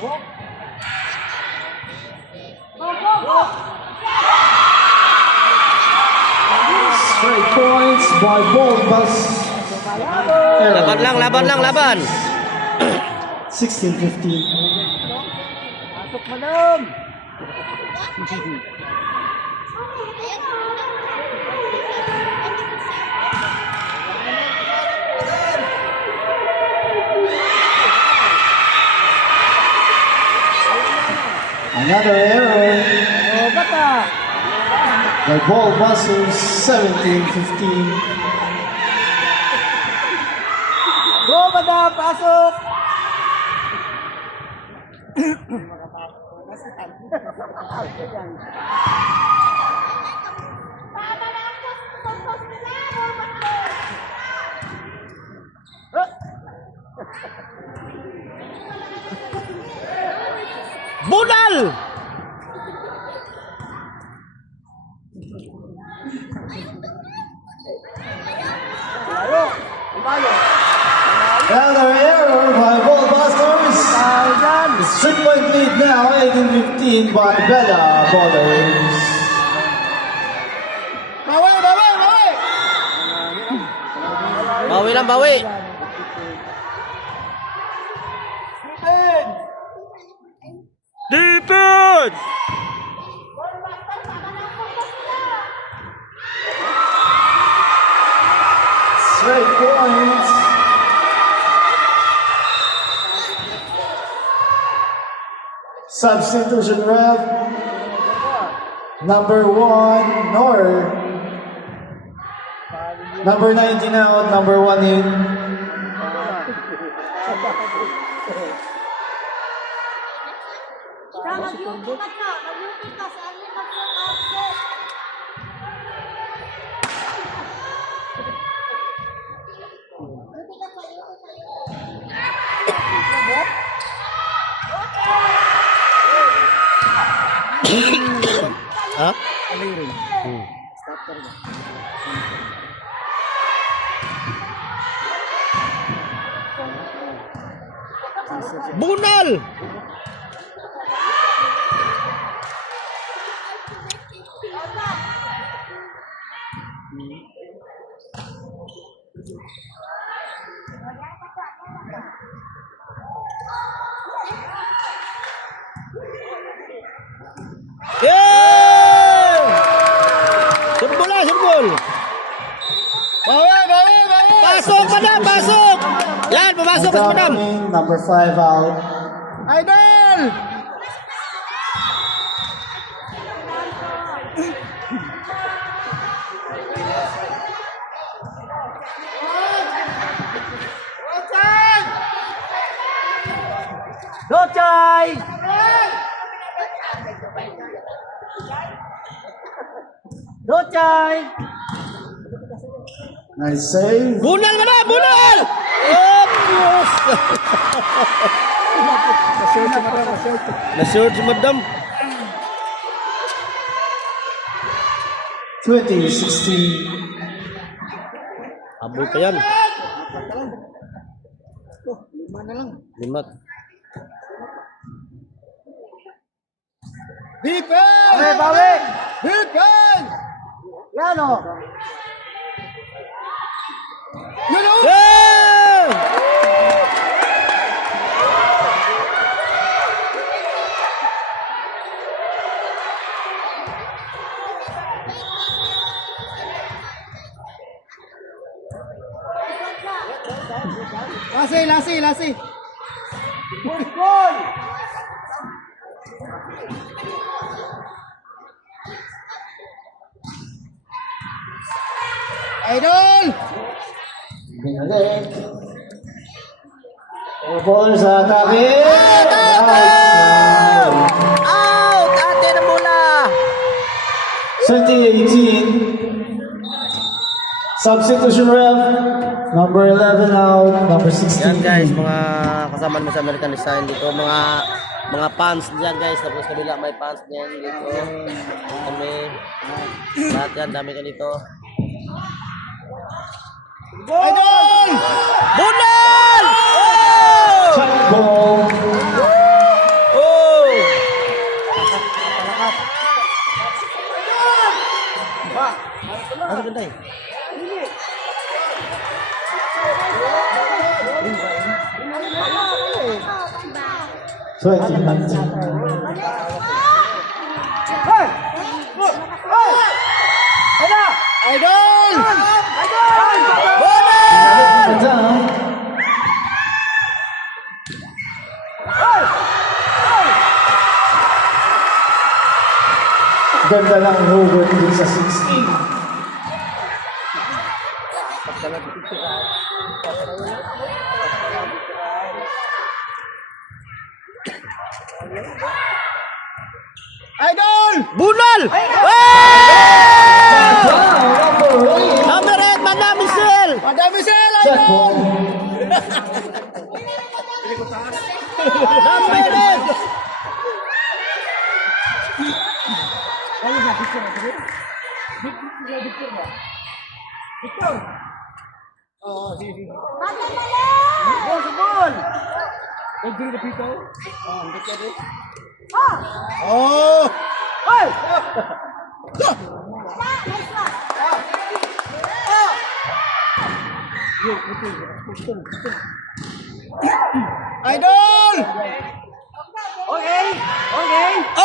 Straight points by Boldbus. Laban. 16-15. Pasok madam. Another error. Oh, bata. The Ballbusters 17-15. Go madam, pasok. Bunal! Another error by Ballbusters. The strict point lead now 18-15 by Bella Ballers. Bawi lang, bawi. Defense! Straight points. Substitution ref. Number 1, Nor. Number 19 out, number 1 in. Mag-yuki ka sa ano mag-outset. Ha? Bunal! Yeah! Surbol na, surbol! Pasok, madam, pasok! Yan, pumasok, madam! Number 5 out. Idol! Dochay! Dochay! Nice save. Bunal, madam, bunal! Oh, Diyos! Na-short si madam. 20-16. Abol pa yan. Lima na lang. Limat. Defense! Okay, bawi! Defense! Yan o. Yun o! Yeah! Lasi. Goal! Idol! Binalik. All ballers atake. Out! Ate na mula! 2018. Substitution ref. Number 11 out. Number 16. Yan guys, mga kasama mo sa American Design dito, mga pants diyan guys, tapos kabila may pants diyan dito. Kami lahat yan, dami ka dito. Idol! Bunal! Oh! Check ball. 2019. Idol! Down. Ganda ng Robert din sa 16. Idol! Bunal! Down, number 8. Number 8, Madam Michelle! Madam Michelle, Check idol! ball. Number 8! Oh! Idol!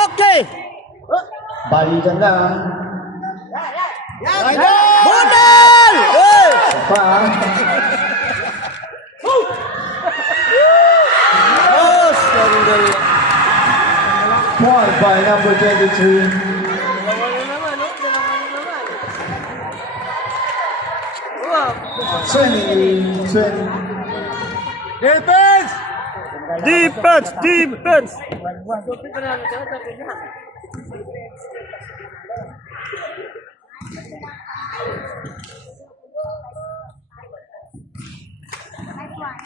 Okay! Balikan lang. Idol! Bunal! Hey! Pa. Oh, sandal. Point by number 23. Twenty. Defense! Defense!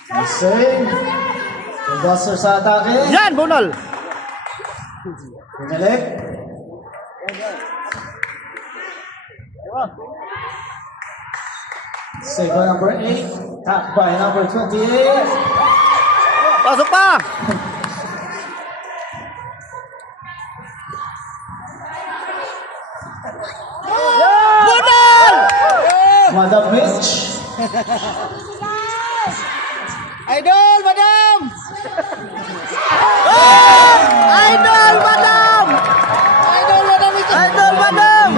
Nice save. Yung Buster sa atake. Yan, Bunal! Pinalik. Save by number 8. Tap by number 28. Pasok pa! Bunal! Madam Mitch. Idol, madam! Idol, Madam! Idol, madam ito! Idol, Madam!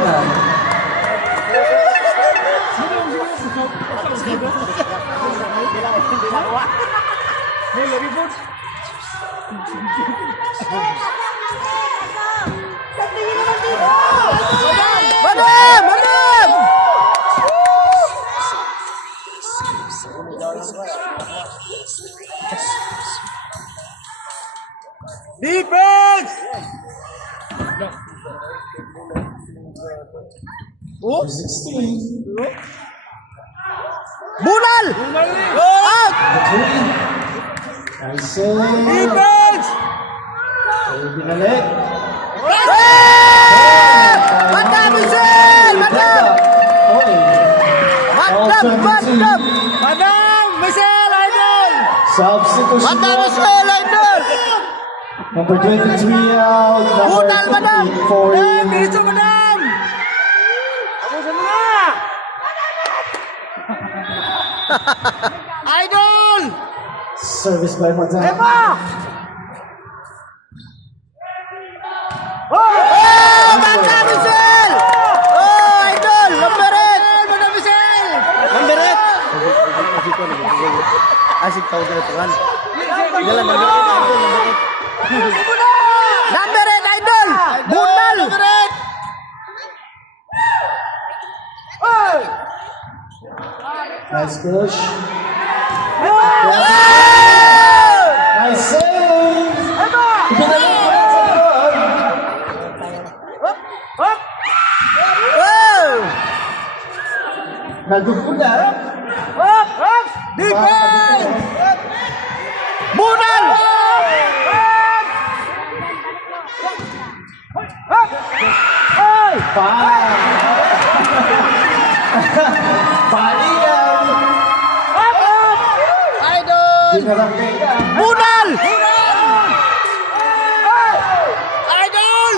Madam! Madam! Defense! Oh, 16. Bunal! Out! Nice save. Defense! Pinalik. Madam Michelle! Madam! Oy. Madam! Madam! Madam Michelle, idol! Substitution. Madam Michelle! Idol! Number 23 out. Number Bunal, madam. 28 for Madam, in. bilis mo, madam! Abusan mo na! Idol! Service by Madam. Oh! Madam Michelle! Oh! Idol! Number 8! Madam Michelle! Number 8! Asik tau dia tuan. Jalan number 8. Number 8 Idol! Bunal! Nice push. Nice save. Pinalik pa rin sa loob. Oh! Nagugula. Defense! Bunal! Balikan. Idol! Dinarang kaya. Bunal! Idol!